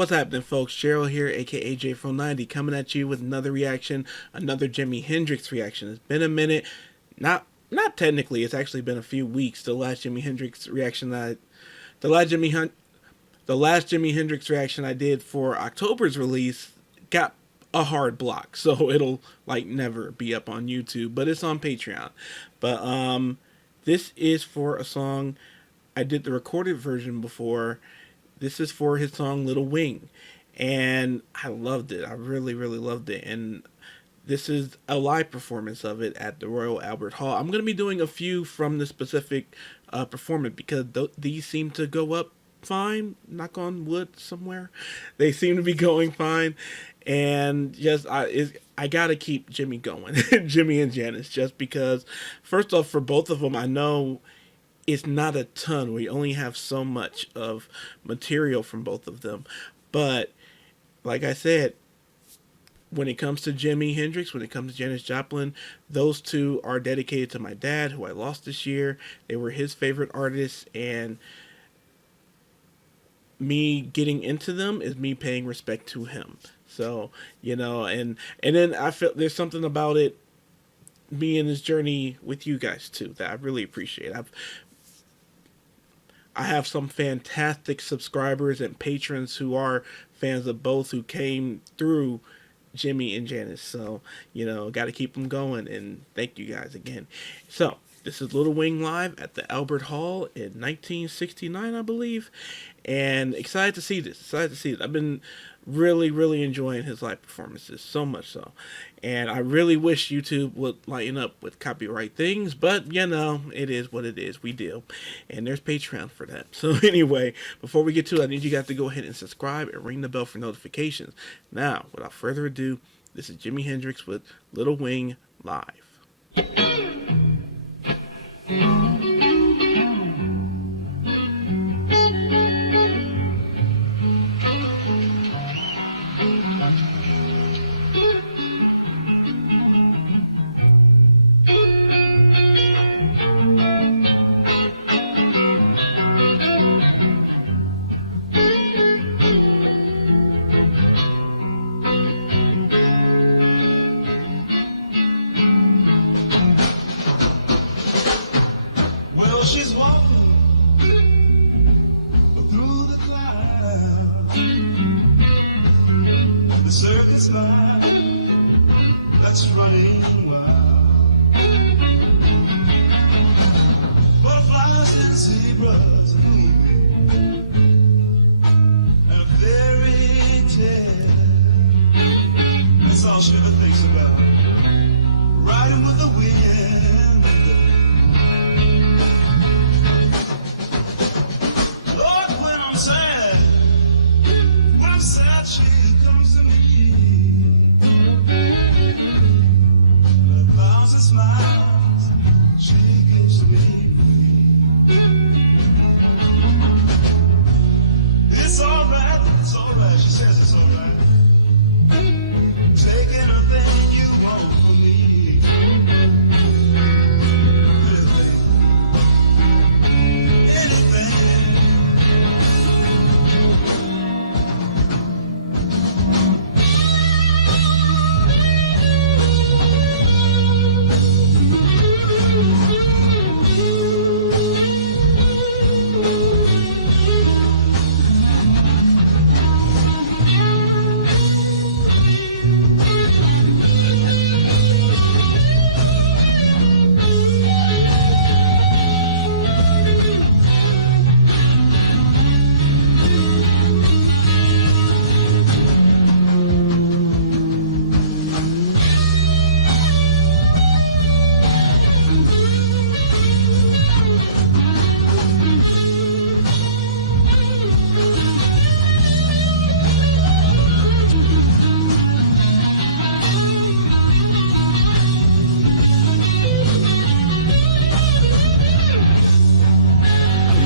What's happening, folks? Cheryl here, aka J490, coming at you with another reaction, another Jimi Hendrix reaction. It's been a minute, not technically. It's actually been a few weeks. The last Jimi Hendrix reaction the last Jimi Hendrix reaction I did for October's release got a hard block, so it'll like never be up on YouTube, but it's on Patreon. But this is for a song I did the recorded version before. This is for his song Little Wing, and I loved it. I really, really loved it, and this is a live performance of it at the Royal Albert Hall. I'm going to be doing a few from the specific performance because these seem to go up fine. Knock on wood somewhere. They seem to be going fine, and just I gotta keep Jimmy going, Jimmy and Janice, just because. First off, for both of them, I know it's not a ton. We only have so much of material from both of them. But like I said, when it comes to Jimi Hendrix, when it comes to Janis Joplin, those two are dedicated to my dad, who I lost this year. They were his favorite artists, and me getting into them is me paying respect to him. So, you know, and then I feel there's something about it, me and this journey with you guys too, that I really appreciate. I have some fantastic subscribers and patrons who are fans of both, who came through Jimmy and Janice. So, you know, got to keep them going, and thank you guys again. So, this is Little Wing live at the Albert Hall in 1969, I believe, and excited to see this. Excited to see it. I've been really, really enjoying his live performances, so much so. And I really wish YouTube would lighten up with copyright things, but, you know, it is what it is. We deal. And there's Patreon for that. So anyway, before we get to it, I need you guys to go ahead and subscribe and ring the bell for notifications. Now, without further ado, this is Jimi Hendrix with Little Wing live. She's walking through the clouds, the circus line that's running wild. Butterflies and zebras and a fairy tale. That's all she ever thinks about. Riding with the wind. She comes to me, with bows and smiles, she gives me. It's alright, she says it's alright. Take anything you want from me. Anything.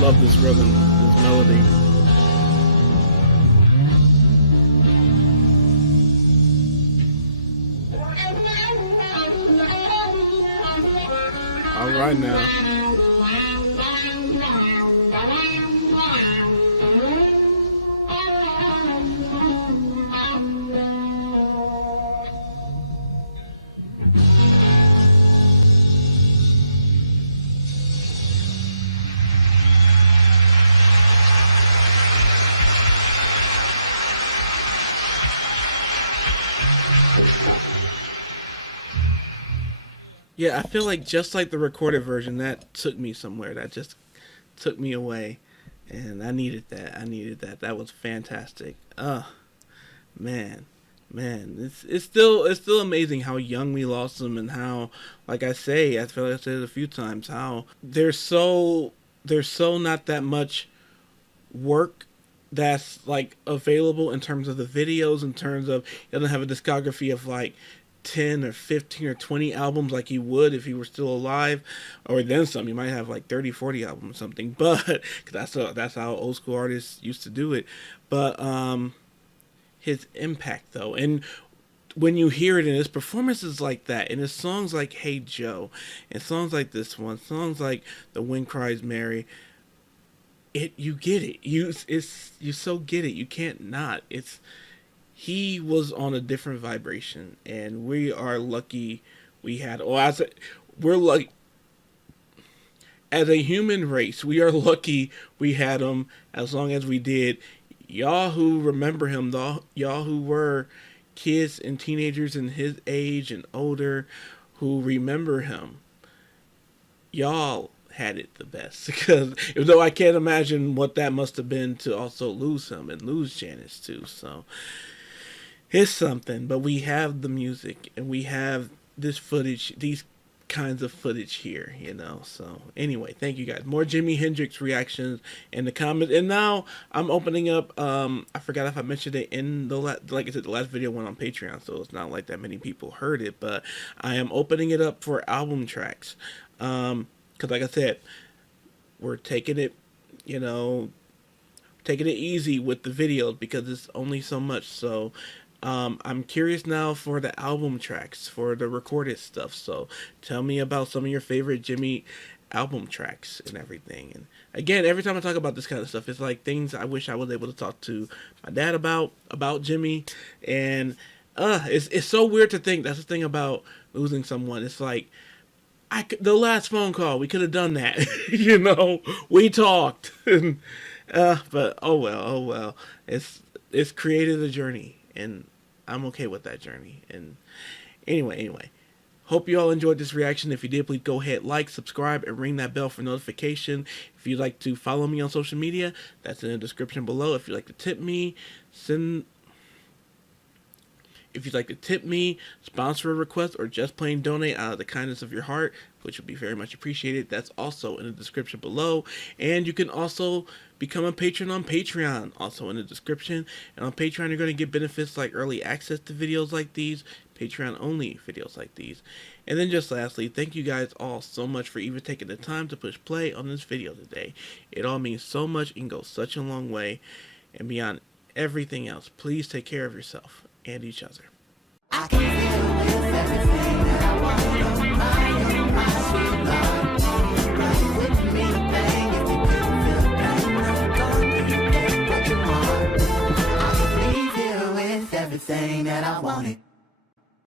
Love this rhythm, this melody. All right now. Yeah, I feel like just like the recorded version, that took me somewhere. That just took me away, and I needed that. I needed that. That was fantastic. Man, man, it's still amazing how young we lost them, and how, like I say, I feel like I said it a few times, how there's so not that much work that's like available in terms of the videos, in terms of he doesn't have a discography of like 10 or 15 or 20 albums like he would if he were still alive, or then some. You might have like 30, 40 albums or something, but cause that's how old school artists used to do it. But his impact though, and when you hear it in his performances like that, and his songs like Hey Joe, and songs like this one, songs like The Wind Cries Mary, you get it. You so get it. You can't not. He was on a different vibration, and we are lucky we had. We're lucky as a human race. We are lucky we had him as long as we did. Y'all who remember him, y'all who were kids and teenagers in his age and older, who remember him, y'all had it the best, because even though I can't imagine what that must have been to also lose him and lose Janice too. So it's something, but we have the music and we have this footage, these kinds of footage here, So anyway, thank you guys. More Jimi Hendrix reactions in the comments, and now I'm opening up. I forgot if I mentioned it in like I said, the last video went on Patreon, so it's not like that many people heard it, but I am opening it up for album tracks. Because like I said, we're taking it, taking it easy with the videos because it's only so much. So I'm curious now for the album tracks, for the recorded stuff. So tell me about some of your favorite Jimi album tracks and everything. And again, every time I talk about this kind of stuff, it's like things I wish I was able to talk to my dad about Jimi. And it's so weird to think. That's the thing about losing someone. It's like, the last phone call, we could have done that. We talked. But oh well. It's created a journey, and I'm okay with that journey. And anyway, hope you all enjoyed this reaction. If you did, please go ahead, like, subscribe, and ring that bell for notification. If you'd like to follow me on social media, that's in the description below. If you'd like to tip me, sponsor a request, or just plain donate out of the kindness of your heart, which would be very much appreciated, that's also in the description below. And you can also become a patron on Patreon, also in the description. And on Patreon, you're going to get benefits like early access to videos like these, Patreon only videos like these. And then just lastly, thank you guys all so much for even taking the time to push play on this video today. It all means so much and goes such a long way. And beyond everything else, please take care of yourself and each other. I can feel with everything that I want. My sweet love. But it wouldn't mean a thing if you couldn't feel the pain. I'm gonna get what you want. I can leave here with everything that I wanted.